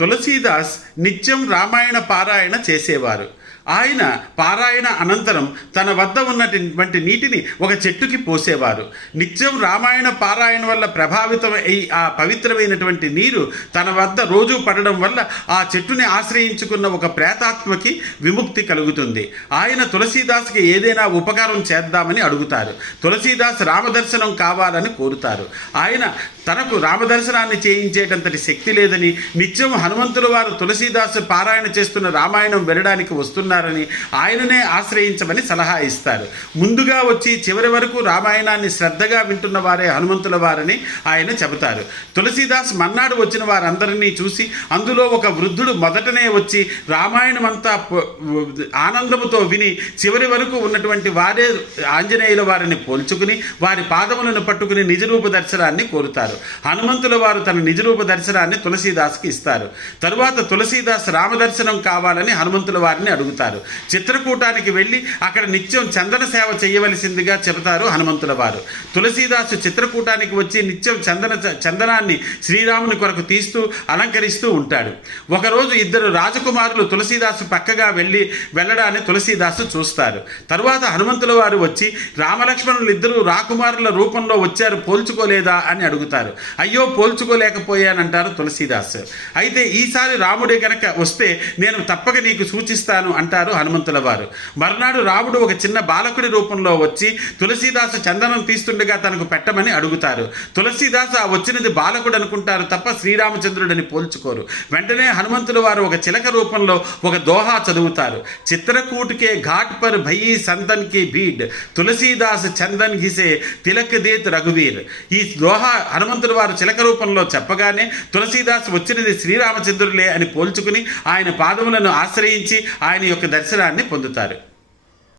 తులసీదాస్ నిత్యం రామాయణ పారాయణ చేసేవారు. ఆయన పారాయణ అనంతరం తన వద్ద ఉన్నటువంటి నీటిని ఒక చెట్టుకి పోసేవారు. నిత్యం రామాయణ పారాయణ వల్ల ప్రభావితం అయి ఆ పవిత్రమైనటువంటి నీరు తన వద్ద రోజు పడడం వల్ల ఆ చెట్టుని ఆశ్రయించుకున్న ఒక ప్రేతాత్మకి విముక్తి కలుగుతుంది. ఆయన తులసీదాస్కి ఏదైనా ఉపకారం చేద్దామని అడుగుతారు. తులసీదాస్ రామదర్శనం కావాలని కోరుతారు. ఆయన తనకు రామదర్శనాన్ని చేయించేటంతటి శక్తి లేదని, నిత్యం హనుమంతుల వారు తులసీదాసు పారాయణ చేస్తున్న రామాయణం వినడానికి వస్తున్నారని ఆయననే ఆశ్రయించమని సలహా ఇస్తారు. ముందుగా వచ్చి చివరి వరకు రామాయణాన్ని శ్రద్ధగా వింటున్న వారే హనుమంతుల వారని ఆయన చెబుతారు. తులసీదాస్ మన్నాడు వచ్చిన వారందరినీ చూసి అందులో ఒక వృద్ధుడు మొదటనే వచ్చి రామాయణం అంతా ఆనందముతో విని చివరి వరకు ఉన్నటువంటి వారే ఆంజనేయుల వారిని పోల్చుకుని వారి పాదములను పట్టుకుని నిజరూప దర్శనాన్ని కోరుతారు. హనుమంతుల వారు తన నిజరూప దర్శనాన్ని తులసీదాస్కి ఇస్తారు. తరువాత తులసీదాస్ రామదర్శనం కావాలని హనుమంతుల వారిని అడుగుతారు. చిత్రకూటానికి వెళ్ళి అక్కడ నిత్యం చందన సేవ చేయవలసిందిగా చెబుతారు హనుమంతుల వారు. తులసీదాసు చిత్రకూటానికి వచ్చి నిత్యం చందనాన్ని శ్రీరాముని కొరకు తీస్తూ అలంకరిస్తూ ఉంటాడు. ఒకరోజు ఇద్దరు రాజకుమారులు తులసీదాసు పక్కగా వెళ్ళడాన్ని తులసీదాసు చూస్తారు. తరువాత హనుమంతుల వారు వచ్చి రామలక్ష్మణులు ఇద్దరు రాకుమారుల రూపంలో వచ్చారు, పోల్చుకోలేదా అని అడుగుతారు. అయ్యో పోల్చుకోలేకపోయానంటారు తులసీదాస్. అయితే ఈసారి రాముడే గనక వస్తే నేను తప్పక నీకు సూచిస్తాను అంటారు హనుమంతుల వారు. మర్నాడు రాముడు ఒక చిన్న బాలకుడి రూపంలో వచ్చి తులసీదాసు చందనం తీస్తుండగా తనకు పెట్టమని అడుగుతారు. తులసీదాసు ఆ వచ్చినది బాలకుడు అనుకుంటారు తప్ప శ్రీరామచంద్రుడని పోల్చుకోరు. వెంటనే హనుమంతుల వారు ఒక చిలక రూపంలో ఒక దోహా చదువుతారు. చిత్రకూట్కే ఘాట్ పర్ భయి సంతన్ కి భీడ్ తులసీదాస్ చందన్ ఘిసే తిలక్ దేత్ రఘువీర్. ఈ దోహా హనుమంతుల వారు చిలక రూపంలో చెప్పగానే తులసీదాస్ వచ్చినది శ్రీరామచంద్రులే అని పోల్చుకుని ఆయన పాదములను ఆశ్రయించి ఆయన యొక్క దర్శనాన్ని పొందుతారు.